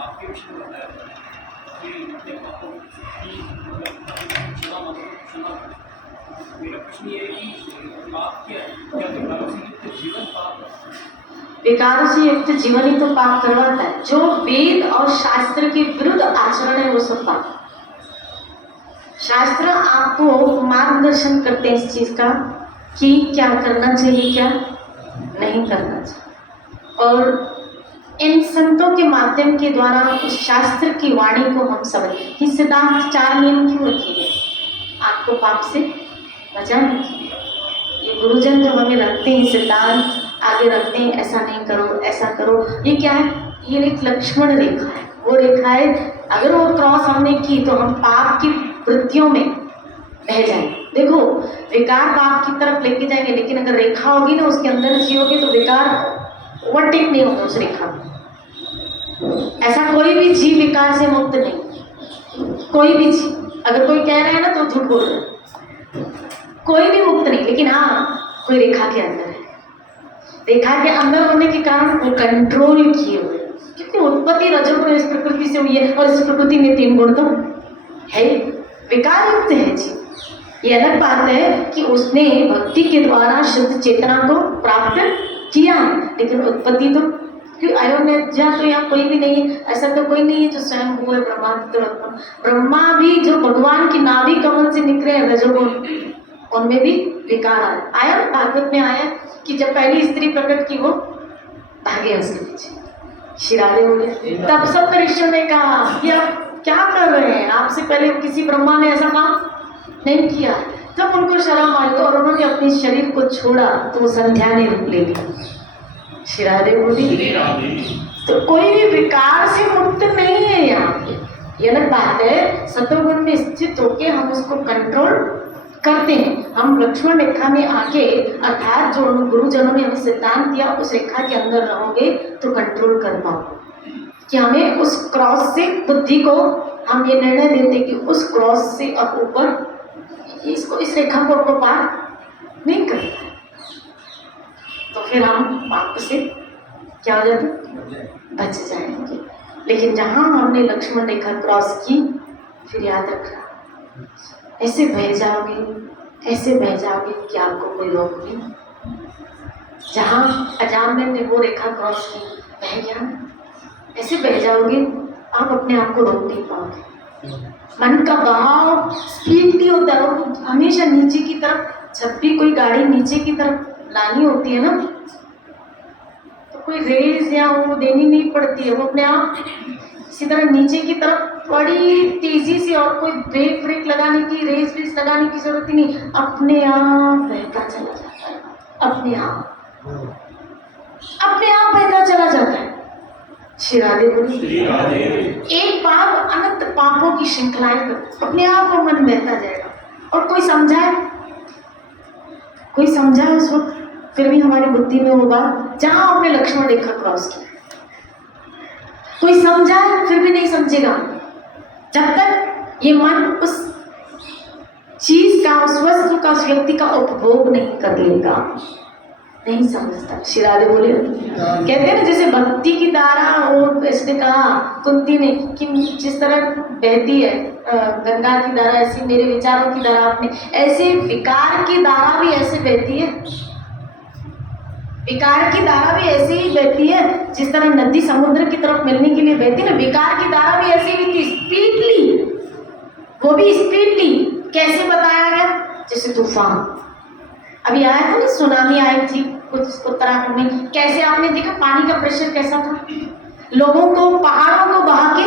आपके विषय में बताया था कि अपने पापों की क्षमा मांगो, क्षमा करो। मेरा प्रश्न ये है कि पाप क्या है? क्या विकारों से युक्त जीवन पाप है? विकारों से युक्त जीवन ही तो पाप करवाता है। जो वेद और शास्त्र के विरुद्ध आचरण है वो सब पाप है। शास्त्र आपको मार्गदर्शन करते हैं इस चीज का कि क्या करना चाहिए, क्या नहीं करना चाहिए, और इन संतों के माध्यम के द्वारा उस शास्त्र की वाणी को हम समझ कि सिद्धांत 4 नियम क्यों रखे गए, आपको पाप से बचाने के लिए। ये गुरुजन जो हमें रखते हैं सिद्धांत आगे रखते हैं, ऐसा नहीं करो, ऐसा करो, ये क्या है? ये एक लक्ष्मण रेखा है। वो रेखा है, अगर वो क्रॉस हमने की तो हम पाप की वृत्तियों में बह जाएंगे। देखो, विकार पाप की तरफ लेके जाएंगे, लेकिन अगर रेखा होगी ना उसके अंदर जियोगे तो विकार ओवरटेक नहीं होगा उस रेखा में। ऐसा कोई भी जीव विकार से मुक्त नहीं, कोई भी जीव। अगर कोई कह रहा है ना तो झूठ बोल रहा है, कोई भी मुक्त नहीं। लेकिन हाँ, कोई रेखा के अंदर है। रेखा के अंदर होने के कारण वो कंट्रोल किए हुए, क्योंकि उत्पत्ति रजोगुण इस प्रकृति से हुई है, और इस प्रकृति में 3 गुण तो है, विकार युक्त है जी। ये अलग बात है कि उसने भक्ति के द्वारा शुद्ध चेतना को प्राप्त किया, लेकिन उत्पत्ति तो अयोनिजा तो यहाँ कोई भी नहीं है। ऐसा तो कोई नहीं है जो स्वयं हुआ है ब्रह्मा की तरफ। ब्रह्मा भी जो भगवान की नाभि कमल से निकले हैं रजोगुण, उनमें भी विकार आया। भागवत में आया कि जब पहली स्त्री प्रकट की वो भागे उसके पीछे, शिरारे बोले। तब सब ऋषियों ने कहा कि आप क्या कर रहे हैं, आपसे पहले किसी ब्रह्मा ने ऐसा काम नहीं किया। तब उनको शर्म आई और उन्होंने अपने शरीर को छोड़ा तो संध्या ने रूप ले लिया, शिरारे बोली। तो कोई भी विकार से मुक्त नहीं है यहाँ पे। ये अलग बात है, सतोगुण में स्थित होके हम उसको कंट्रोल करते हैं। हम लक्ष्मण रेखा में आके, अर्थात जो गुरुजनों ने हमें सिद्धांत दिया उस रेखा के अंदर रहोगे तो कंट्रोल कर पाओगे। कि हमें उस क्रॉस से बुद्धि को हम ये निर्णय देते कि उस क्रॉस से अब ऊपर इसको, इस रेखा को आपको पार नहीं करना, तो फिर हम पाप से क्या हो जाते, बच जाएंगे। लेकिन जहाँ हमने लक्ष्मण रेखा क्रॉस की, फिर याद रखना, ऐसे बह जाओगे, ऐसे बह जाओगे कि आपको कोई रोक नहीं। जहाँ अजामिल ने वो रेखा क्रॉस की, बह गया, ऐसे बह जाओगे आप अपने आप को रोक नहीं पाओगे। मन का बहाव स्पीडली होता है, और हमेशा नीचे की तरफ। जब भी कोई गाड़ी नीचे की तरफ लानी होती है ना, तो कोई रेस या वो देनी नहीं पड़ती है, वो अपने आप इसी तरह नीचे की तरफ बड़ी तेजी से, और कोई ब्रेक व्रेक लगाने की, रेस वेस लगाने की जरूरत ही नहीं, अपने आप बहता चला जाता है। अपने आप बहता चला जाता है। शिरादे बोली, एक पाप अनंत पापों की श्रृंखलाएं कर, अपने आप को मन बहता जाएगा। और कोई समझाए उस वक्त, फिर भी हमारी बुद्धि में होगा जहां आपने लक्ष्मण रेखा क्रॉस की। कोई समझाए फिर भी नहीं समझेगा, जब तक ये मन उस चीज का, उस वस्तु का, उस व्यक्ति का उपभोग नहीं कर लेगा, नहीं समझता। शिरादे बोले, कहते हैं ना जैसे भक्ति की धारा, और इसने कहा कुंती ने कि जिस तरह बहती है गंगा की धारा, ऐसी मेरे विचारों की धारा आपने, ऐसे विकार की धारा भी ऐसे बहती है। विकार की धारा भी ऐसे ही बहती है जिस तरह नदी समुद्र की तरफ मिलने के लिए बहती है ना, विकार की धारा भी ऐसी ही थी, स्पीडली। वो भी स्पीडली कैसे बताया गया, जैसे तूफान। अभी आया था ना, सुनामी आई थी कुछ उत्तराखंड में, कैसे आपने देखा पानी का प्रेशर कैसा था, लोगों को, पहाड़ों को बहा के,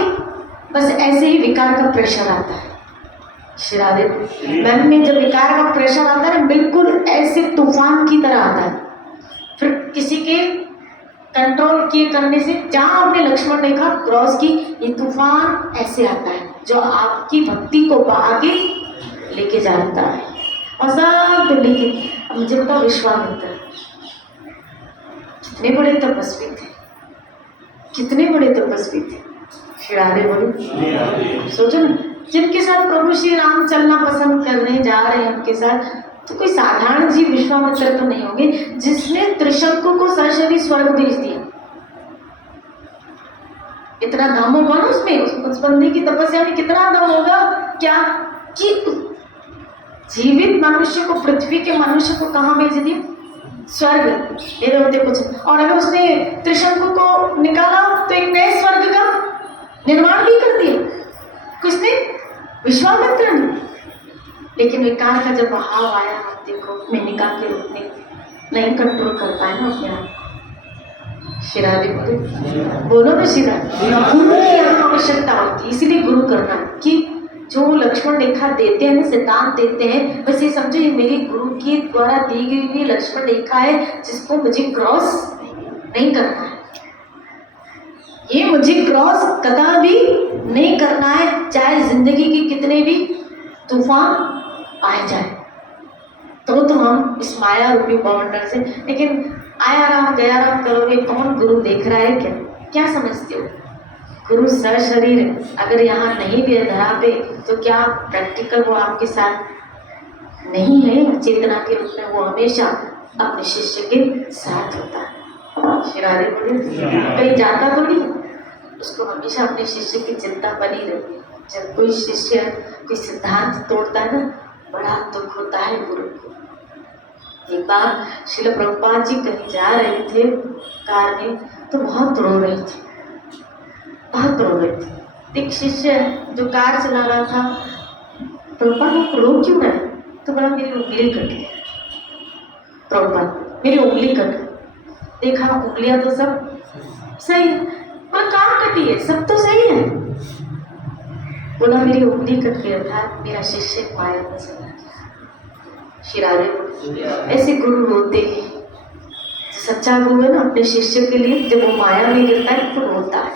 बस ऐसे ही विकार का प्रेशर आता है। शिरादे मन में जब विकार का प्रेशर आता है, बिल्कुल ऐसे तूफान की तरह आता है। फिर किसी के कंट्रोल किए करने से, जहां आपने लक्ष्मण रेखा क्रॉस की, ये तूफान ऐसे आता है जो आपकी भक्ति को बहा के लेके जाता है। और सब लेकिन मुझे बताओ, विश्वामित्र कितने बड़े तपस्वी थे, कितने बड़े तपस्वी थे। शिरादे बोले, सोचो ना, जिनके साथ प्रभु श्री राम चलना पसंद करने जा रहे हैं उनके साथ, तो कोई साधारण जीव विश्वामित्र तो नहीं होंगे जिसने त्रिशंकु को सशरीर स्वर्ग भेज दिया। इतना दम होगा ना उसमें, उस बंदे की तपस्या में कितना दम होगा क्या कि जीवित मनुष्य को, पृथ्वी के मनुष्य को कहाँ भेज दिया? स्वर्ग। मेरे होते कुछ, और अगर उसने त्रिशंकु को निकाला तो एक नए स्वर्ग का निर्माण भी कर दिया किसने? विश्वामित्र ने। लेकिन विकार का जब बहाव आया, आप देखो मेनिका के रूप में नहीं कंट्रोल कर पाए ना अपने आप को। शिरादे बोलो ना शिरा, गुरु की यहाँ आवश्यकता होती है। इसीलिए गुरु करना कि जो लक्ष्मण रेखा देते हैं, सिद्धांत देते हैं, बस ये समझो ये मेरी गुरु की द्वारा दी गई हुई लक्ष्मण रेखा है जिसको मुझे क्रॉस नहीं करना है। ये मुझे क्रॉस कभी नहीं करना है, चाहे जिंदगी के कितने भी तूफान आए जाए तो हम इस माया रूपी बाउंडर से। लेकिन आया राम गया राम करोगे, कौन गुरु देख रहा है? क्या समझते हो? गुरु सशरीर अगर यहाँ नहीं भी है धरा पे तो क्या प्रैक्टिकल वो आपके साथ नहीं है? चेतना के रूप में वो हमेशा अपने शिष्य के साथ होता है। शिरारे बोले कहीं जाता तो नहीं, उसको हमेशा अपने शिष्य की चिंता बनी रहती है। जब कोई शिष्य कोई सिद्धांत तोड़ता है ना, बड़ा दुख होता है गुरु को। एक बार श्रील प्रभुपाद जी कहीं जा रहे थे कार में, तो बहुत रो रहे थे, बहुत रो रहे थे। एक शिष्य जो कार चला रहा था, प्रभुपाद वो रो क्यों रहे? तो बड़ा मेरी उंगली कट गई। प्रभुपाद मेरी उंगली कट गई। देखा उंगलियां तो सब सही है, पर कहाँ कटी है? सब तो सही है। बोला मेरी उंगली कट गई था, मेरा शिष्य माया में चला गया। शिरारे ऐसे गुरु रोते हैं। सच्चा गुरु है ना, अपने शिष्य के लिए जब वो माया में गिरता है तो रोता है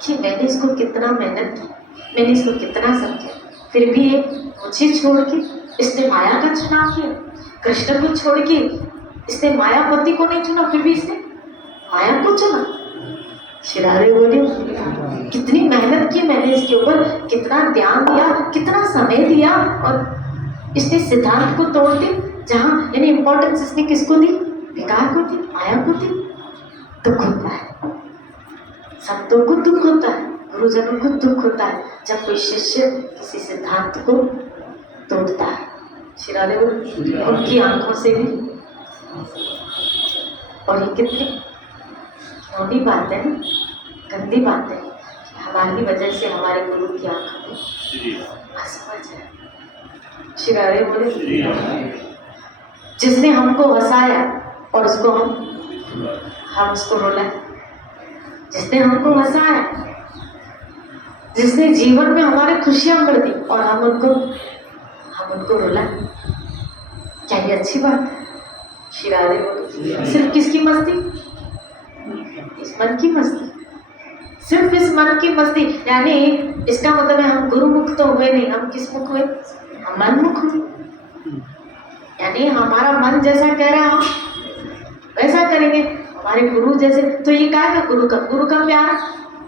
कि मैंने इसको कितना मेहनत की, मैंने इसको कितना समझा, फिर भी ये मुझे छोड़ के इसने माया का चुनाव किया। कृष्ण को छोड़ के इसने मायापति को नहीं चुना, फिर भी इसने माया को चुना। शिरारे बोले कितनी मेहनत की मैंने इसके ऊपर, कितना ध्यान दिया, कितना समय दिया, और इसने सिद्धांत को तोड़ दी। जहाँ यानी इम्पोर्टेंस इसने किसको दी? विकार को दी, माया को दी। दुख होता है, संतों को दुख होता है, गुरुजनों को दुख होता है जब कोई शिष्य किसी सिद्धांत को तोड़ता है। शिरारे उनकी आंखों से भी, और ये कितनी घिनौनी बात है, गंदी बात है, हमारी वजह से हमारे गुरु की आंखों में आंसू आ जाए। शिरारे बोले जिसने हमको हंसाया और उसको हम उसको रुलाए, जिसने हमको हंसाया, जिसने जीवन में हमारी खुशियां कर दी और हम उनको रुलाए, क्या ये अच्छी बात है? शिरारे बोले सिर्फ किसकी मस्ती? इस मन की मस्ती, सिर्फ इस मन की मस्ती। यानी इसका मतलब है हम गुरु मुख तो हुए नहीं, हम किस मुख हुए? हम मन मुख हुए। यानी हमारा मन जैसा कह रहा है हम वैसा करेंगे, हमारे गुरु जैसे। तो ये क्या है? गुरु का प्यार।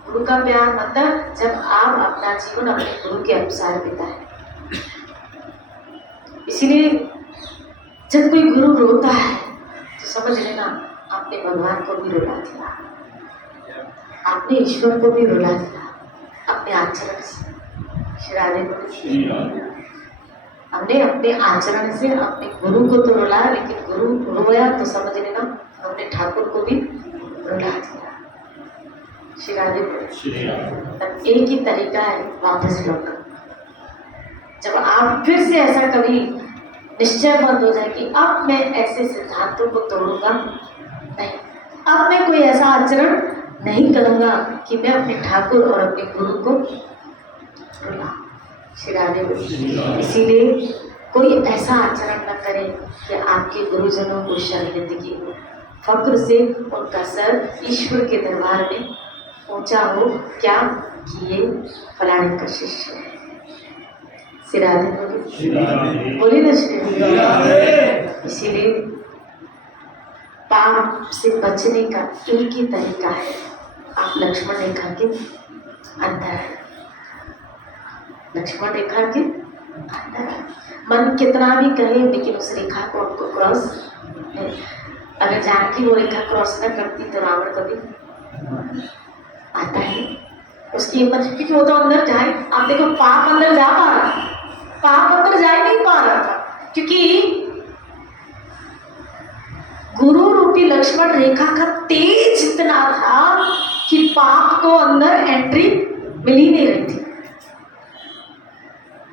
गुरु का प्यार मतलब जब आप अपना जीवन अपने गुरु के अनुसार बिताएं। इसीलिए जब कोई गुरु रोता है तो समझ लेना आपने भगवान को भी रुला दिया, आपने ईश्वर को भी रुला दिया अपने आचरण से। शिरारे को हमने अपने आचरण से अपने गुरु को तो रुलाया, लेकिन गुरु रोया तो समझ लेना हमने ठाकुर को भी रुला दिया। शिरारे तब एक ही तरीका है वापस लौटना। जब आप फिर से ऐसा कभी निश्चय बंद हो जाए कि अब मैं ऐसे सिद्धांतों को तोड़ूंगा नहीं, अब मैं कोई ऐसा आचरण नहीं करूंगा कि मैं अपने ठाकुर और अपने गुरु को रुला। शिराने। इसीलिए कोई ऐसा आचरण न करे कि आपके गुरुजनों को शर्मिंदगी हो, फक्र से उनका सर ईश्वर के दरबार में ऊंचा हो, क्या कि ये फलाने का शिष्य है। सिराने बोले ना श्री। इसीलिए पाप से बचने का एक ही तरीका है, आप लक्ष्मण रेखा के अंदर, लक्ष्मण रेखा के अंदर। मन कितना भी कहे लेकिन उस रेखा को हमको क्रॉस नहीं। अगर जानकी वो रेखा क्रॉस न करती तो रावण कभी आता है। उसकी हिम्मत, क्योंकि वो तो अंदर जाए, आप देखो पाप अंदर जा पा रहा, पाप अंदर जा ही नहीं पा रहा था, क्योंकि गुरु रूपी लक्ष्मण रेखा का तेज इतना था कि पाप को अंदर एंट्री मिल ही नहीं रही थी,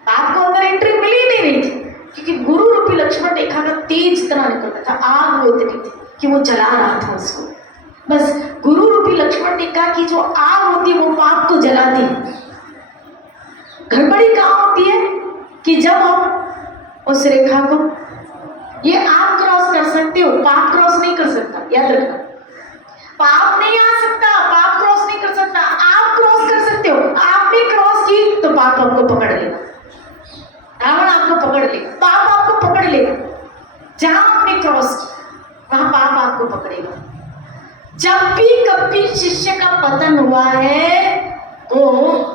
पाप को अंदर एंट्री मिल ही नहीं रही थी, क्योंकि गुरु रूपी लक्ष्मण रेखा का तेज इतना निकलता था, आग वो इतनी थी कि वो जला रहा था उसको। बस गुरु रूपी लक्ष्मण रेखा की जो आग होती है वो पाप को जलाती है। गड़बड़ी कहाँ होती है कि जब हम उस रेखा को, ये आप क्रॉस कर सकते हो, पाप क्रॉस नहीं कर सकता, याद रखना। पाप नहीं आ सकता, पाप क्रॉस नहीं कर सकता, आप क्रॉस कर सकते हो। आपने क्रॉस की तो पाप आपको पकड़ लेगा, रावण आपको पकड़ लेगा, पाप आपको पकड़ लेगा। जहां आपने क्रॉस की वहां पाप आपको पकड़ेगा। जब भी कभी शिष्य का पतन हुआ है वो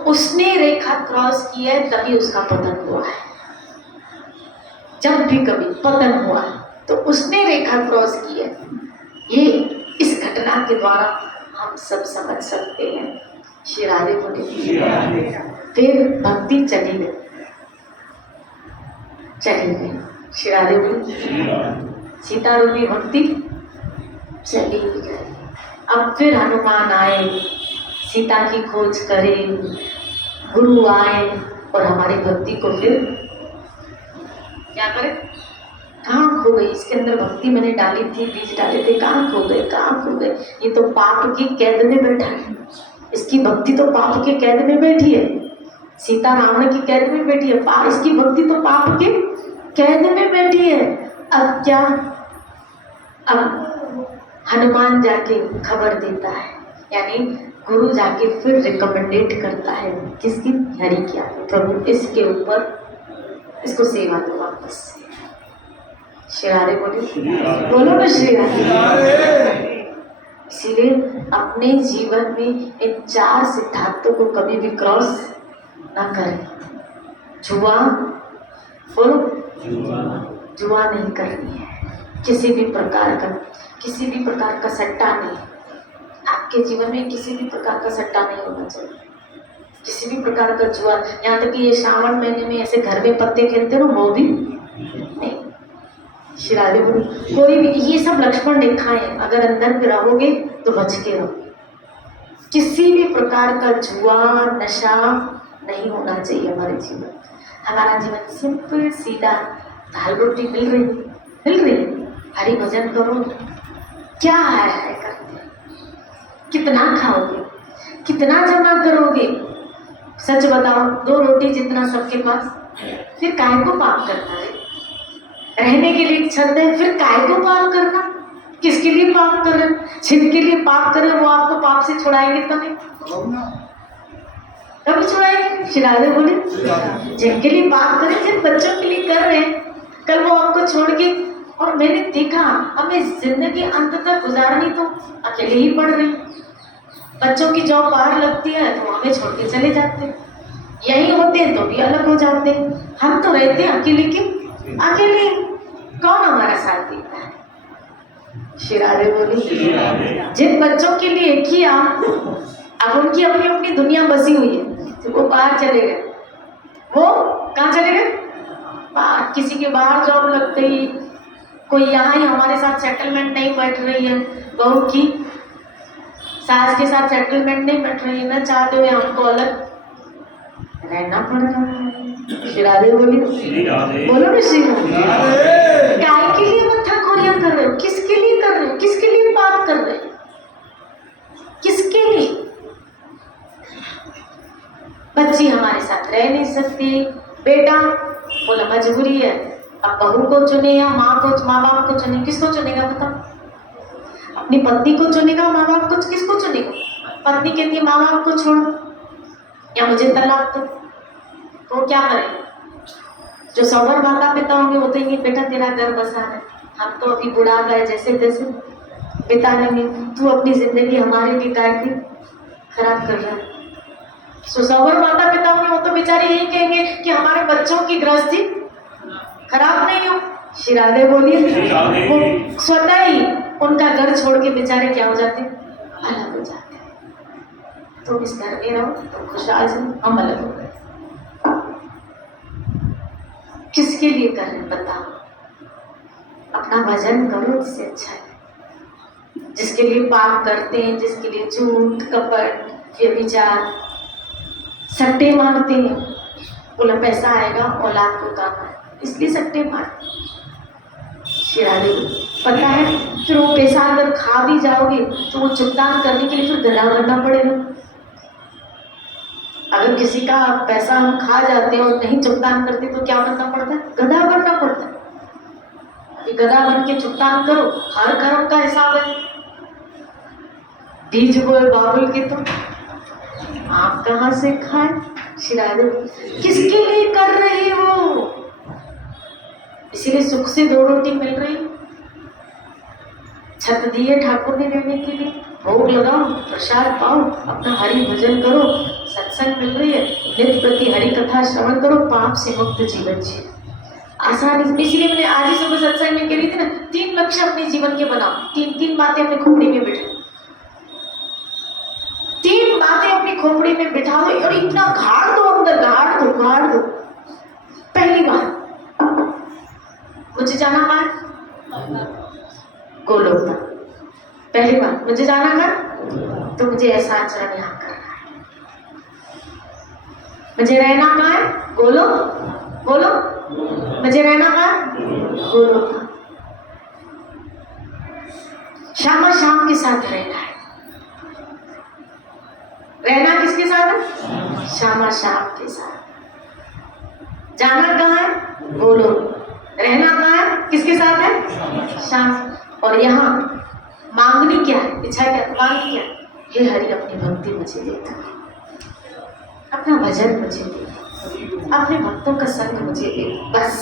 उसने रेखा क्रॉस की है, तभी उसका पतन हुआ है। जब भी कभी पतन हुआ है तो उसने रेखा क्रॉस की है। ये इस घटना के द्वारा हम सब समझ सकते हैं। श्री राधे बोले। फिर भक्ति चली गई, चली गई। श्री राधे बोले। सीता रूपी भक्ति चली गई। अब फिर हनुमान आए, सीता की खोज करे, गुरु आए और हमारी भक्ति को फिर क्या करे, कहाँ खो गई। इसके अंदर भक्ति मैंने डाली थी, बीज डाले थे, कहाँ खो गए, कहाँ खो गए। ये तो पाप की कैद में बैठा है, इसकी भक्ति तो पाप के कैद में बैठी है। सीता रावण की कैद में बैठी है, इसकी भक्ति तो पाप के कैद में बैठी है। अब क्या, अब हनुमान जाके खबर देता है, यानी गुरु जाके फिर रिकमेंडेट करता है किसकी, हरि की। प्रभु इसके ऊपर इसको सेवा दो वापस। श्री राधे बोले, बोलो ना श्री राधे। इसीलिए अपने जीवन में इन 4 सिद्धांतों को कभी भी क्रॉस ना करें। जुआ, बोलो, जुआ नहीं करनी है, किसी भी प्रकार का सट्टा नहीं। आपके जीवन में किसी भी प्रकार का सट्टा नहीं होना चाहिए, किसी भी प्रकार का जुआ। यहाँ तक कि ये श्रावण महीने में ऐसे घर में पत्ते खेलते हो ना, वो भी नहीं। श्री राधे बोलो। कोई भी, ये सब लक्ष्मण रेखाएं, अगर अंदर पे रहोगे तो बच के रहो। किसी भी प्रकार का जुआ, नशा नहीं होना चाहिए हमारे जीवन। हमारा जीवन सिंपल सीधा, दाल रोटी मिल रही, हरि भजन करो, क्या है करते, कितना खाओगे, कितना जमा करोगे। सच बताओ, 2 रोटी जितना सबके पास, फिर काय को पाप करना है। रहने के लिए छत है, फिर काय को पाप करना, किसके लिए पाप कर रहे, जिनके लिए पाप कर रहे वो आपको पाप से छुड़ाएंगे तभी छुड़ाएंगे। श्री राधे बोले, जिनके लिए पाप करें, जिन बच्चों के लिए कर रहे हैं, कल वो आपको छोड़ के, और मैंने देखा हमें जिंदगी अंत तक गुजारनी तो अकेले ही पड़ रही। बच्चों की जॉब बाहर लगती है तो हमें छोड़ के चले जाते, यहीं होते हैं तो भी अलग हो जाते। हम तो रहते हैं अकेले के अकेले, कौन हमारा साथ देता है। श्री राधे बोली। जिन बच्चों के लिए किया, अब उनकी अपनी अपनी दुनिया बसी हुई है, तो वो बाहर चले गए। वो कहाँ चले गए, बाहर। किसी के बाहर जॉब लग गई, कोई यहाँ ही हमारे साथ सेटलमेंट नहीं बैठ रही है, बहू की सास के साथ सेटलमेंट नहीं बैठ रही है, ना चाहते हुए हमको अलग रहना पड़ रहा है। श्री राधे बोली, बोलो ना श्री राधे। काय के लिए मत्था खोरियां कर रहे हो, किसके लिए कर रहे हो, किसके लिए पाप कर रहे हो, किसके लिए। बच्ची हमारे साथ रह नहीं सकती, बेटा बोला मजबूरी है, अब बहू को चुने या माँ बाप को चुने, किसको चुनेगा बताओ। अपनी पत्नी को चुनेगा, माँ बाप को किसको चुनेगा। पत्नी कहती है माँ बाप को छोड़ो या मुझे तलाक दो, तो क्या करें। जो सबर माता पिता होंगे वो तो ये बेटा तेरा घर बसा है, हम तो अभी बुढ़ा गए, जैसे तैसे बिता लेंगे, तू अपनी जिंदगी हमारे लिए काय की खराब कर रहा है। सबर माता पिता होंगे वो तो बेचारे यही कहेंगे कि हमारे बच्चों की गृहस्थी खराब नहीं हो। श्री राधे बोलिए। वो स्वतः ही उनका घर छोड़ के बेचारे क्या हो जाते, अलग हो जाते। तुम इस घर में रहो, तुम खुशहाल हो, हम अलग हो गए। किसके लिए कर रहे हैं बताओ? अपना भजन करो, इससे अच्छा है। जिसके लिए पाप करते हैं, जिसके लिए झूठ, कपट, व्यभिचार, सट्टे मारते हैं, बोला पैसा आएगा, औलाद को काम है, इसलिए सट्टे मारते। पता है फिर वो पैसा अगर खा भी जाओगे तो वो चुगतान करने के लिए फिर गधा बनना पड़ेगा। अगर किसी का पैसा हम खा जाते हैं और नहीं चुगतान करते तो क्या बनना पड़ता है? गधा बनना पड़ता है। अभी गधा बन के चुगतान करो, हर कर्म का हिसाब है। बीज बोए बाबुल के तो आप कहाँ से खाए? शिरादे किसके लिए कर रहे हो? इसीलिए सुख से 2 रोटी मिल रही, छत दिए ठाकुर ने देने के लिए, भोग लगाओ, प्रसाद पाओ, अपना हरि भजन करो, सत्संग मिल रही है, नित्य प्रति हरि कथा श्रवण करो, पाप से मुक्त जीवन जिए। आसानी। इसीलिए मैंने आज ही सुबह सत्संग में कह रही थी ना, 3 लक्ष्य अपने जीवन के बनाओ, 3 बातें अपनी खोपड़ी में बिठाओ, 3 बातें अपनी खोपड़ी में बिठा दो और इतना गाड़ दो, अंदर गाड़ दो। पहली बात, मुझे जाना है गोलोक तक। पहली बात, मुझे जाना है तो मुझे ऐसा आचरण यहाँ करना है। मुझे रहना कहाँ है? गोलोक। मुझे रहना कहाँ है? गोलोक। शाम के साथ रहना है। रहना किसके साथ है? शाम के साथ। जाना कहाँ है? गोलोक। रहना कहाँ है? किसके साथ है? शाम। और यहाँ मांगनी क्या है? इच्छा क्या? मांगनी क्या? हे हरि अपनी भक्ति मुझे देता, अपना भजन मुझे दे, अपने भक्तों का संग मुझे दे, बस।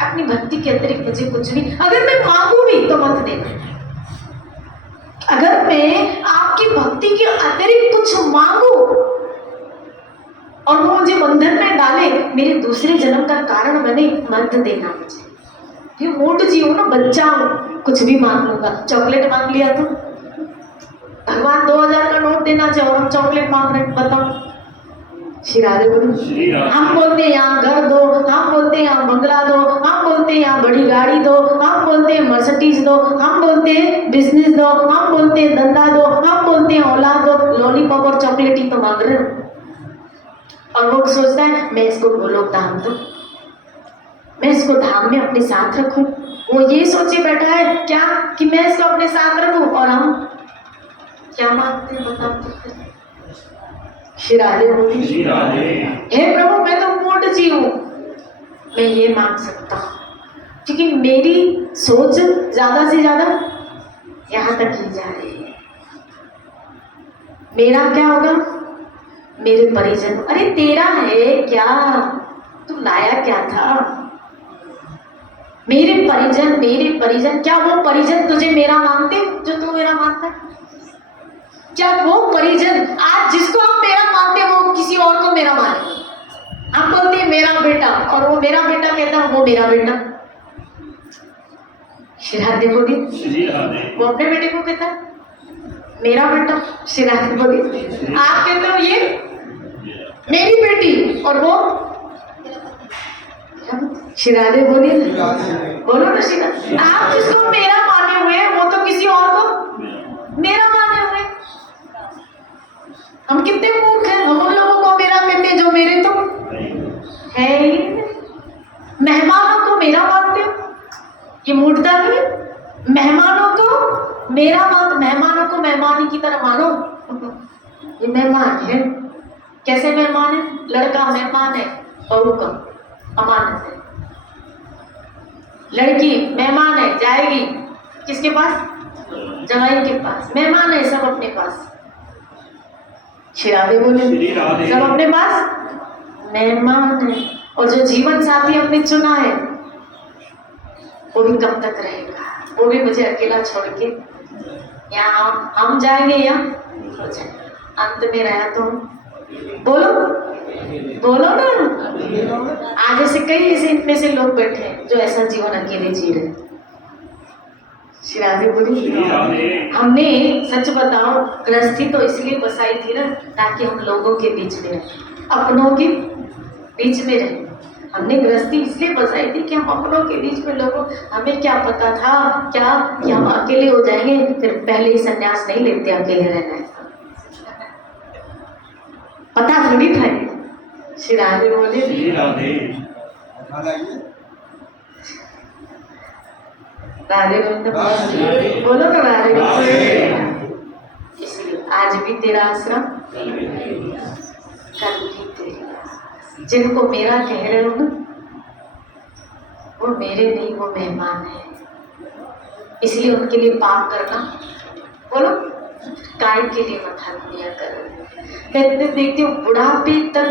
अपनी भक्ति के अतिरिक्त मुझे कुछ भी, अगर मैं मांगू भी तो मत देना। अगर मैं आपकी भक्ति के अतिरिक्त कुछ मांगू और वो मुझे बंधन में डाले, मेरे दूसरे जन्म का कारण बने, मत देना मुझे। ये मोट जी हो ना, बच्चा हो, कुछ भी मांग लूंगा। चॉकलेट मांग लिया तो भगवान 2000 का नोट देना चाहिए और हम चॉकलेट मांग रहे हैं, बताओ। श्री राधे बोलो। हम बोलते हैं यहाँ घर दो, हम बोलते हैं यहाँ बंगला दो, हम बोलते हैं यहाँ बड़ी गाड़ी दो, हम बोलते हैं मर्सिडीज दो, हम बोलते हैं बिजनेस दो, हम बोलते हैं धंधा दो, हम बोलते हैं औलाद दो। लॉलीपॉप और चॉकलेट ही तो मांग रहे हो। और वो सोचता है मैं इसको गोलोक धाम दूं, मैं इसको धाम में अपने साथ रखूं। वो ये सोचे बैठा है क्या कि मैं इसको अपने साथ रखूं, और हम क्या मांगते हैं बताओ तो। श्री राधे बोली, हे प्रभु मैं तो मूड जी हूं, मैं ये मांग सकता हूं, क्योंकि मेरी सोच ज्यादा से ज्यादा यहाँ तक ही जा रही है। मेरा क्या होगा? मेरे परिजन। अरे तेरा है क्या? तू लाया क्या था? मेरे परिजन, क्या वो परिजन तुझे मेरा मानते जो तू मेरा मानता है? क्या वो परिजन आज जिसको हम मेरा मानते वो किसी और को मेरा माने? हम बोलते हैं मेरा बेटा, और वो मेरा बेटा कहता है वो मेरा बेटा। श्री राधे बोली, वो अपने बेटे को कहता है मेरा बेटा। श्री राधे बोली, आप कहते हो ये मेरी बेटी, और वो श्री राधे बोली, बोलो ना श्री राधे। आप जिसको मेरा माने हुए वो तो किसी और को मेरा माने हुए। हम कितने मूर्ख हैं, हम उन लोगों को मेरा कहते हैं जो मेरे तो है ही। मेहमानों को मेरा मानते हो, ये मूर्खता नहीं है। मेहमानों को मेरा मान, मेहमानों को मेहमानी की तरह मानो। ये मेहमान है। कैसे मेहमान है? लड़का मेहमान है, बहू का अमानत है। लड़की मेहमान है, जाएगी किसके पास? जवाई के पास। मेहमान है सब अपने पास। श्री राधे बोले, सब अपने पास मेहमान है। और जो जीवन साथी अपने चुना है वो भी कब तक रहेगा? वो भी मुझे अकेला छोड़ के यहाँ हम जाएंगे या अंत में रहा तो बोलो ना। आज ऐसे कई ऐसे इनमें से लोग बैठे हैं जो ऐसा जीवन अकेले जी रहे। श्री राधे बोली। श्री राधे। हमने सच बताओ गृहस्थी तो इसलिए बसाई थी ना ताकि हम लोगों के बीच में रहे, अपनों के बीच में रहे। हमने गृहस्थी इसलिए बसाई थी कि हम अपनों के बीच में लोगों, हमें क्या पता था क्या कि हम अकेले हो जाएंगे, फिर पहले ही संन्यास नहीं लेते अकेले रहना है, पता थोड़ी था। श्री राधे बोले। श्री राधे। राधे गोविंद बोलो ना राधे गोविंद। इसलिए आज भी तेरा आश्रम, कल भी तेरा। जिनको मेरा कह रहे हो ना वो मेरे नहीं, वो मेहमान है, इसलिए उनके लिए पाप करना, बोलो काय के लिए मथा दुनिया करो। कहते देखते हो बुढ़ापे तक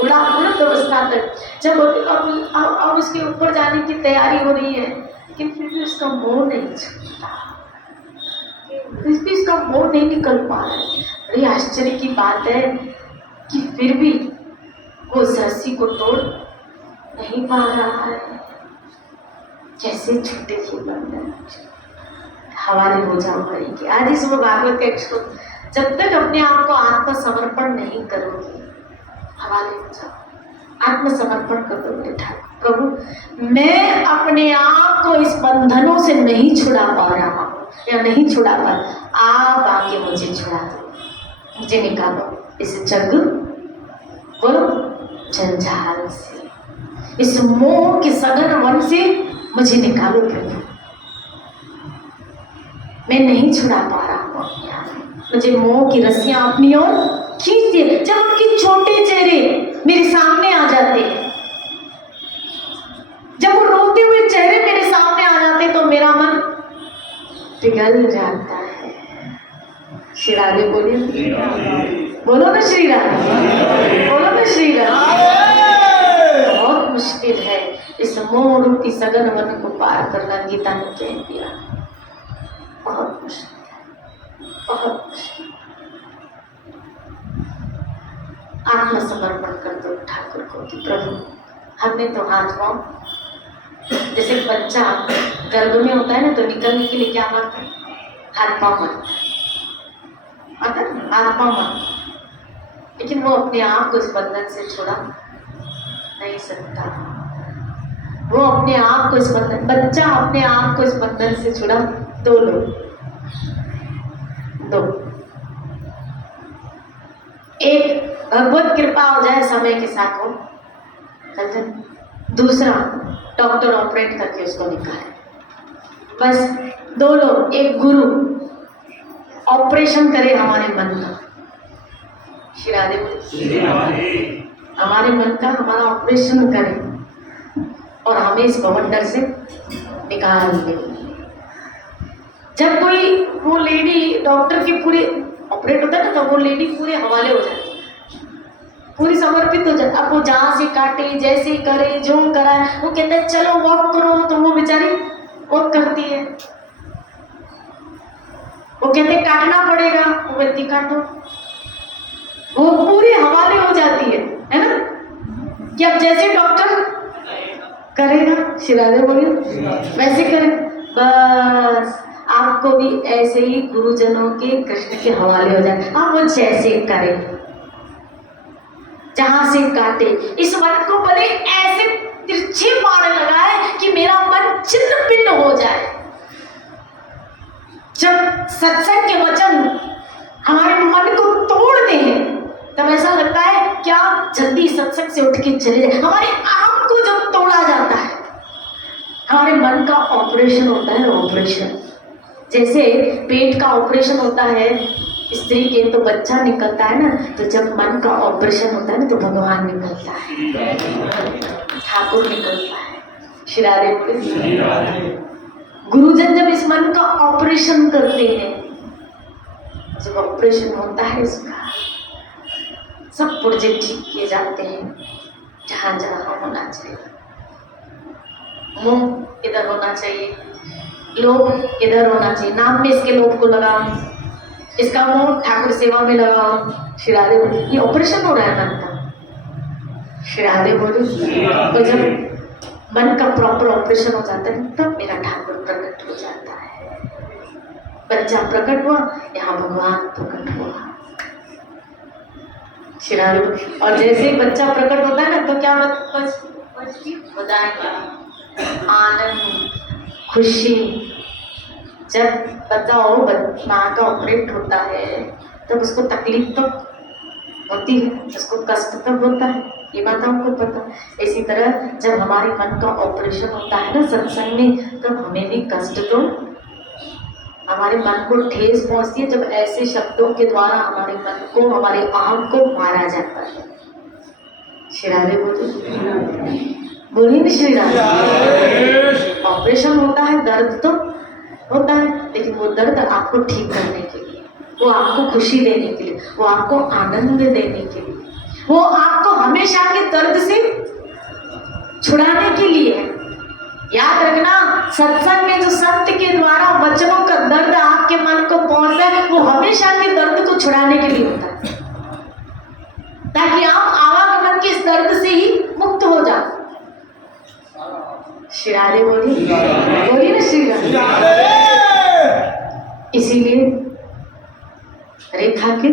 बुढ़ा अवस्था तक जब अब उसके ऊपर जाने की तैयारी हो रही है कि फिर भी उसका मोह नहीं छूटता, फिर भी उसका मोह नहीं निकल पा रहा है। बड़ी आश्चर्य की बात है कि फिर भी वो उस रस्सी को तोड़ नहीं पा रहा है, कैसे छूटे ये बंधन। हवाले हो जाओ हरि के। आज इस भागवत के अक्षर, जब तक अपने आप को आत्मसमर्पण नहीं करोगे, हवाले हो जाओ, आत्मसमर्पण कर दो मेरे ठाकुर। प्रभु मैं अपने आप को इस बंधनों से नहीं छुड़ा पा रहा हूँ या नहीं छुड़ा पा, आप आके मुझे छुड़ा दो, मुझे निकालो इस जग, बोलो जंजाल से, इस मोह के सघन वन से मुझे निकालो प्रभु। मैं नहीं छुड़ा पा रहा हूँ अपने आप, मुझे मोह की रस्सियां अपनी ओर खींचती। जब उनके छोटे चेहरे मेरे सामने आ जाते, जब वो रोते हुए चेहरे मेरे सामने आ जाते तो मेरा मन पिघल जाता है। श्री राधे बोलिए, बोलो ना श्री राधे, बोलो ना श्री राधे। बहुत मुश्किल है इस मोह रूपी सघन वन को पार करना, गीता ने कह दिया, बहुत मुश्किल है, बहुत मुश्किल। आत्मसमर्पण कर दो ठाकुर को कि प्रभु हमने तो हाथ पाँव, जैसे बच्चा गर्भ में होता है ना तो निकलने के लिए क्या मारता है, हाथ पाँव मारता है, हाथ पाँव मारता, लेकिन वो अपने आप को इस बंधन से छुड़ा नहीं सकता। वो अपने आप को इस बंधन, बच्चा अपने आप को इस बंधन से छुड़ा दो लोग, दो, एक भगवत कृपा हो जाए समय के साथ हो, दूसरा डॉक्टर ऑपरेट करके उसको निकाले। बस दो लोग, एक गुरु ऑपरेशन करे हमारे मन का। श्री राधे बोले, हमारे मन का हमारा ऑपरेशन करे और हमें इस बवंडर से निकाल दे। जब कोई वो लेडी डॉक्टर की पूरे ऑपरेट होता है ना तो वो लेडी पूरे हवाले हो जाती है, पूरी समर्पित हो जाती। अब वो जहाँ से काटे, जैसे करे, जो कराए, वो कहते हैं चलो वॉक करो, तो वो बेचारी वॉक करती है। वो कहते हैं काटना पड़ेगा, वो व्यक्ति काटो, वो पूरी हवाले हो जाती है ना, कि अब जैसे डॉक्टर करेगा, श्री राधे बोलिए, वैसे करे। बस आपको भी ऐसे ही गुरुजनों के कृष्ण के हवाले हो जाए, आप वो जैसे करे, जहां से काटे, इस मन को भले ऐसे तिरछे बाण लगाए कि मेरा मन छिन्न भिन्न हो जाए। जब सत्संग के वचन हमारे मन को तोड़ते हैं तब ऐसा लगता है क्या जल्दी सत्संग से उठ के चले जाए। हमारे आम को जब तोड़ा जाता है, हमारे मन का ऑपरेशन होता है, ऑपरेशन जैसे पेट का ऑपरेशन होता है स्त्री के तो बच्चा निकलता है ना, तो जब मन का ऑपरेशन होता है ना तो भगवान निकलता है, ठाकुर निकलता है। श्री राधे। गुरुजन जब इस मन का ऑपरेशन करते हैं, जब ऑपरेशन होता है इसका, सब पुर्जे ठीक किए जाते हैं, जहाँ जहाँ होना चाहिए, मुंह इधर होना चाहिए, लोभ इधर होना चाहिए, नाम में इसके लोभ को लगाओ, इसका मुंह ठाकुर सेवा में लगाओ। श्री राधे बोले, ये ऑपरेशन हो रहा है मन का। श्री राधे बोले, तो जब मन का प्रॉपर ऑपरेशन हो जाता है तब मेरा ठाकुर प्रकट हो जाता है। बच्चा प्रकट हुआ, यहाँ भगवान प्रकट हुआ। और जैसे ही बच्चा प्रकट होता है ना तो क्या आनंद, खुशी। जब बताओ माँ का ऑपरेट होता है तब उसको तकलीफ तो होती है, उसको कष्ट तो होता है, ये बात हमको पता। इसी तरह जब हमारे मन का ऑपरेशन होता है ना सत्संग में, तब हमें भी कष्ट तो, हमारे मन को ठेस पहुंचती है जब ऐसे शब्दों के द्वारा हमारे मन को, हमारे आँख को मारा जाता है। श्री राधे बोलिए ना श्री राधे। ऑपरेशन होता है, दर्द तो होता है, लेकिन वो दर्द आपको ठीक करने के लिए, वो आपको खुशी देने के लिए, वो आपको आनंद देने के लिए, वो आपको हमेशा के दर्द से छुड़ाने के लिए है। याद रखना, सत्संग में जो सत्य के द्वारा वचनों का दर्द आपके मन को पहुंचता है, वो हमेशा के दर्द को छुड़ाने के लिए होता है, ताकि आप आवागमन के इस दर्द से ही मुक्त हो जाओ। श्री राधे बोलिए ना श्री राधे। इसीलिए रेखा के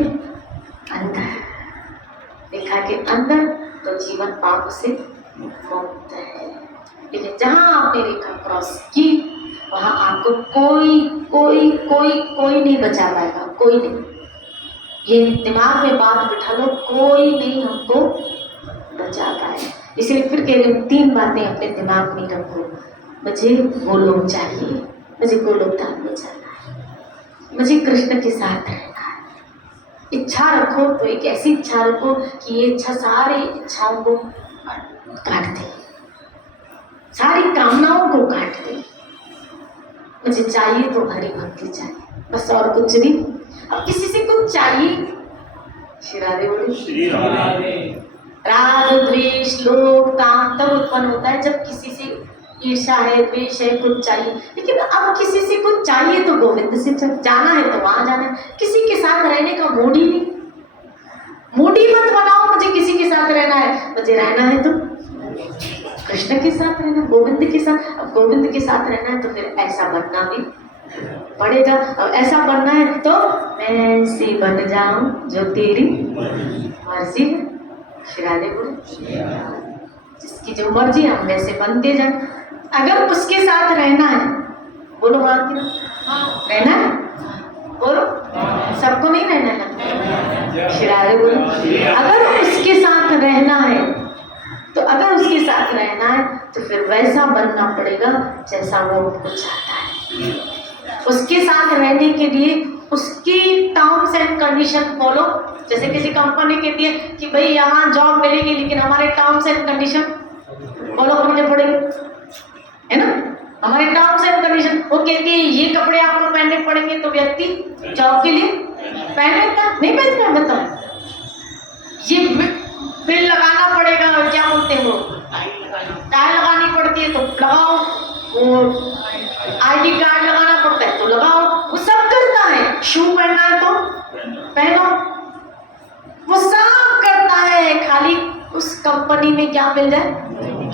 अंदर, रेखा के अंदर तो जीवन पाप से मुक्त है, लेकिन जहां आपने रेखा क्रॉस की वहां आपको कोई कोई कोई कोई नहीं बचा पाएगा, कोई नहीं। ये दिमाग में बात बिठा लो, कोई नहीं हमको बचा पाएगा। इसलिए फिर कह रही हूँ, 3 बातें अपने दिमाग में रखो। मुझे गोलोक चाहिए, मुझे गोलोक धाम में जाना है, मुझे कृष्ण के साथ रहना है। इच्छा रखो तो एक ऐसी इच्छा रखो कि ये इच्छा सारी इच्छाओं को काट दे, सारी कामनाओं को काट दे। मुझे चाहिए तो हरि भक्ति चाहिए, बस और कुछ नहीं। अब किसी से कुछ चाहिए, श्री राधे बोले। राग द्वेष लोभ काम तब उत्पन्न होता है जब किसी से ईर्ष्या है, द्वेष है, कुछ चाहिए। लेकिन अब किसी से कुछ चाहिए तो गोविंद से जाना है तो वहां जाना है। किसी के साथ रहने का मूड ही नहीं, मूड ही मत बनाओ मुझे किसी के साथ रहना है। मुझे रहना है तो कृष्ण के साथ रहना, गोविंद के साथ। अब गोविंद के साथ रहना है तो फिर ऐसा बनना भी पड़ेगा। और ऐसा बनना है तो मैं ऐसी बन जाऊं जो तेरी मर्जी है। श्री राधे बोले, जिसकी जो मर्जी हम वैसे बनते जाए। अगर उसके साथ रहना है, बोलो हाँ कि रहना है, बोलो सबको नहीं रहना है। श्री राधे बोले, अगर उसके साथ रहना है तो अगर उसके साथ रहना है तो फिर वैसा बनना पड़ेगा जैसा वो हमको चाहता है। उसके साथ रहने के लिए उसकी टर्म्स एंड कंडीशन फॉलो। जैसे किसी कंपनी कहती है कि भाई यहाँ जॉब मिलेगी, लेकिन हमारे टर्म्स एंड कंडीशन फॉलो करने पड़ेंगे, है ना। हमारे टर्म्स एंड कंडीशन, वो कहती है ये कपड़े आपको पहनने पड़ेंगे तो व्यक्ति जॉब के लिए पहनता नहीं पहनता। बताओ, ये बिल लगाना पड़ेगा, क्या बोलते हैं वो, टाई लगानी पड़ती है तो लगाओ, वो ID कार्ड लगाना पड़ता है तो लगाओ, वो सब करता है। शू पहनना है तो पहनो, वो सब करता है। खाली उस कंपनी में क्या मिल जाए,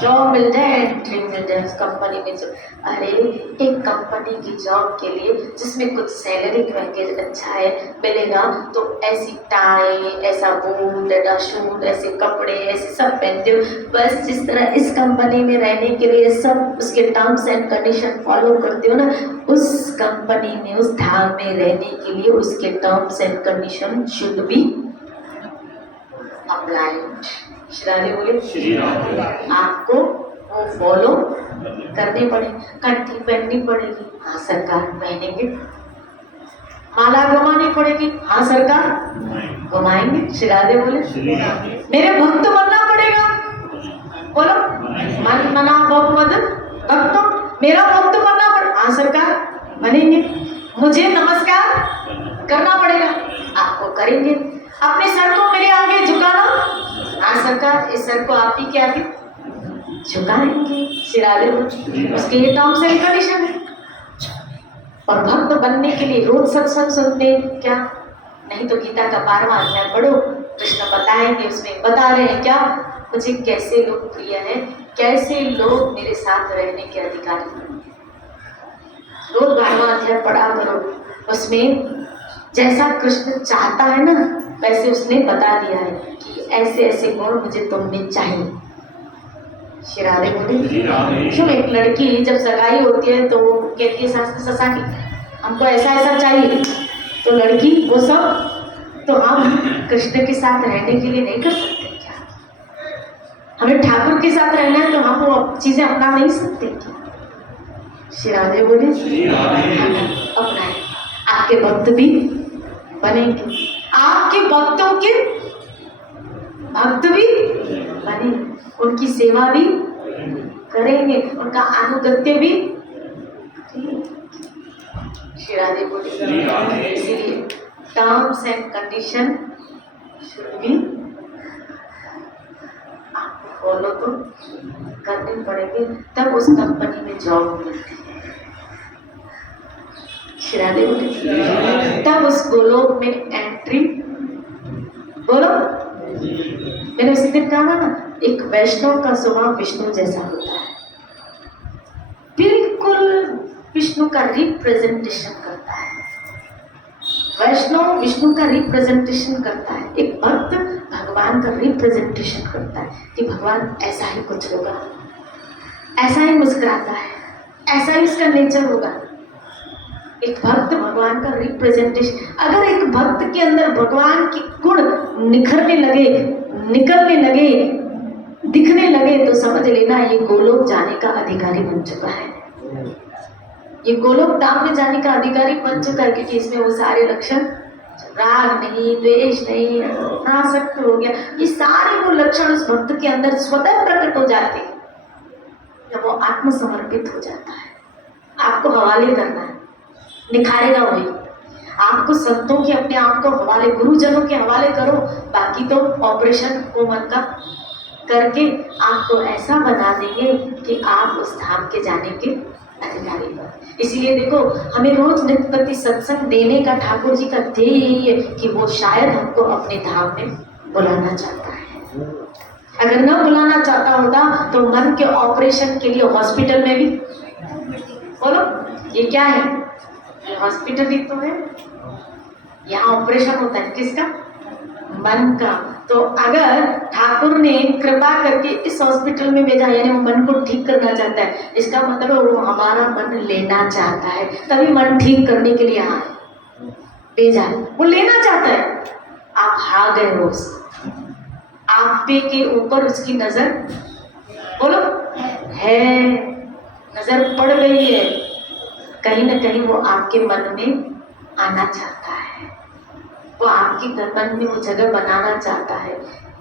जॉब मिल जाए, एंट्री मिल जाए उस कंपनी में। जो अरे एक कंपनी की जॉब के लिए जिसमें कुछ सैलरी पैकेज अच्छा है मिलेगा तो ऐसी टाई, ऐसा बूट, ऐसा शूट, ऐसे कपड़े, ऐसे सब पहनते हो। बस जिस तरह इस कंपनी में रहने के लिए सब उसके टर्म्स एंड कंडीशन फॉलो करते हो ना, उस कंपनी में, उस धाम में रहने के लिए उसके terms and condition should be applied. Shri बोले, आपको वो फॉलो करने पड़े। कंठी पहननी पड़ेगी, हाँ सरकार पहनेंगे। माला घुमानी पड़ेगी, हाँ सरकार घुमाएंगे। श्री राधे बोले, मेरे भक्त बनना पड़ेगा, बोलो मन मना भगवद भक्त, मेरा भक्त बनना पड़ेगा, हाँ सरकार बनेंगे। मुझे नमस्कार करना पड़ेगा, आपको करेंगे। अपने सर को मेरे आगे झुकाना, हाँ सरकार इस सर को आप ही के आगे झुकाएंगे। श्री राधे उसके ये टर्म्स एंड कंडीशन है। और भक्त बनने के लिए रोज सत्संग सुनते क्या, नहीं तो गीता का 12वां अध्याय पढ़ो, कृष्ण बताएंगे, उसमें बता रहे हैं क्या, मुझे कैसे लोग प्रिय है, कैसे लोग मेरे साथ रहने के अधिकारी। रोज 12वां अध्याय पढ़ा करो। उसमें जैसा कृष्ण चाहता है ना वैसे उसने बता दिया है कि ऐसे ऐसे गुण मुझे तुम में चाहिए। श्री राधे बोले। क्यों एक लड़की जब सगाई होती है तो वो कहती है सास ससा की हमको ऐसा ऐसा चाहिए, तो लड़की वो सब तो हम कृष्ण के साथ रहने के लिए नहीं कर सकते क्या? हमें ठाकुर के साथ रहना है तो हम वो चीजें अपना नहीं सकते क्या? श्री राधे बोले अपनाए। आपके भक्त भी बनेंगे, आपके भक्तों के भक्त भी बनेंगे, उनकी सेवा भी करेंगे, उनका अनुगत्य भी। श्री राधे बोले। इसीलिए terms and condition should be आपको फॉलो तो करने पड़ेंगे, तब उस कंपनी में जॉब मिलती है। श्री राधे बोले। तब उस गोलोक में एंट्री। बोलो, मैंने उसी दिन कहा ना, एक वैष्णव का स्वभाव विष्णु जैसा होता है, बिल्कुल विष्णु का रिप्रेजेंटेशन करता है। वैष्णव विष्णु का रिप्रेजेंटेशन करता है, एक भक्त भगवान का रिप्रेजेंटेशन करता है कि भगवान ऐसा ही कुछ होगा, ऐसा ही मुस्कुराता है, ऐसा ही उसका नेचर होगा। एक भक्त भगवान का रिप्रेजेंटेशन। अगर एक भक्त के अंदर भगवान के गुण निखरने लगे, निकलने लगे, दिखने लगे, तो समझ लेना ये गोलोक जाने का अधिकारी बन चुका है। ये गोलोक धाम में जाने का अधिकारी बन चुका है, क्योंकि इसमें वो सारे लक्षण, राग नहीं, द्वेष नहीं, अनासक्त हो गया, ये सारे वो लक्षण उस भक्त के अंदर स्वतः प्रकट हो जाते हैं जब वो आत्मसमर्पित हो जाता है। आपको हवाले करना है, निखारेगा वही। आपको संतों के अपने आप को हवाले, गुरुजनों के हवाले करो, बाकी तो ऑपरेशन को मन का करके आपको ऐसा बना देंगे कि आप उस धाम के जाने के अधिकारी बने। इसीलिए देखो, हमें रोज नित्य प्रति सत्संग देने का ठाकुर जी का ध्येय यही है कि वो शायद हमको अपने धाम में बुलाना चाहता है। अगर न बुलाना चाहता होता तो मन के ऑपरेशन के लिए हॉस्पिटल में भी, बोलो ये क्या है, ये हॉस्पिटल ही तो है, यहाँ ऑपरेशन होता है किसका, मन का। तो अगर ठाकुर ने कृपा करके इस हॉस्पिटल में भेजा, यानी वो मन को ठीक करना चाहता है, इसका मतलब वो हमारा मन लेना चाहता है, तभी मन ठीक करने के लिए यहाँ भेजा, वो लेना चाहता है। आप हार गए रोज, आप पे के ऊपर उसकी नजर, बोलो है, नजर पड़ गई है, कहीं ना कहीं वो आपके मन में आना चाहता है, वो आपके मन में वो जगह बनाना चाहता है।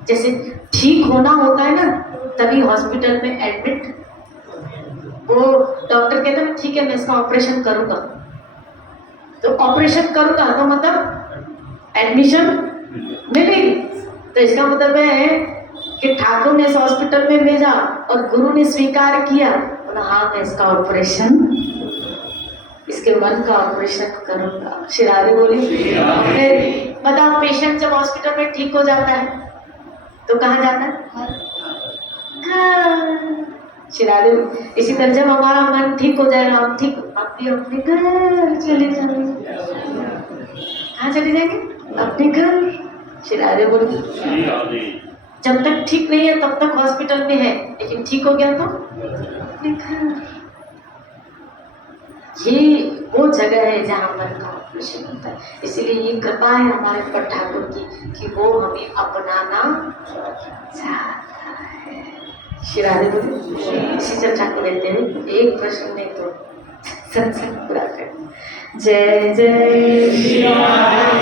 जैसे ठीक होना होता है ना, तभी हॉस्पिटल में एडमिट, वो डॉक्टर कहते हैं ठीक है मैं इसका ऑपरेशन करूँगा, तो ऑपरेशन करूँगा तो मतलब एडमिशन मिलेगी। तो इसका मतलब है कि ठाकुर ने इस हॉस्पिटल में भेजा और गुरु ने स्वीकार किया, बोला हाँ मैं इसका ऑपरेशन, इसके मन का ऑपरेशन करूँगा। श्री राधे बोली। फिर बताओ, पेशेंट जब हॉस्पिटल में ठीक हो जाता है तो कहाँ जाता है, घर। श्री राधे। इसी तरह जब हमारा मन ठीक हो जाएगा, हम ठीक अपने अपने घर चले जाएंगे। कहाँ चले जाएंगे, अपने घर। श्री राधे बोली। जब तक ठीक नहीं है तब तक हॉस्पिटल में है, लेकिन ठीक हो गया तो अपने घर। ये वो जगह है जहाँ मन का ऑपरेशन होता है। इसीलिए ये कृपा है हमारे ऊपर ठाकुर की कि वो हमें अपनाना चाहता है। श्री राधे बोले। इसी चर्चा को लेते हुए एक प्रश्न में तो सत्संग पूरा कर। जय जय श्री राधे।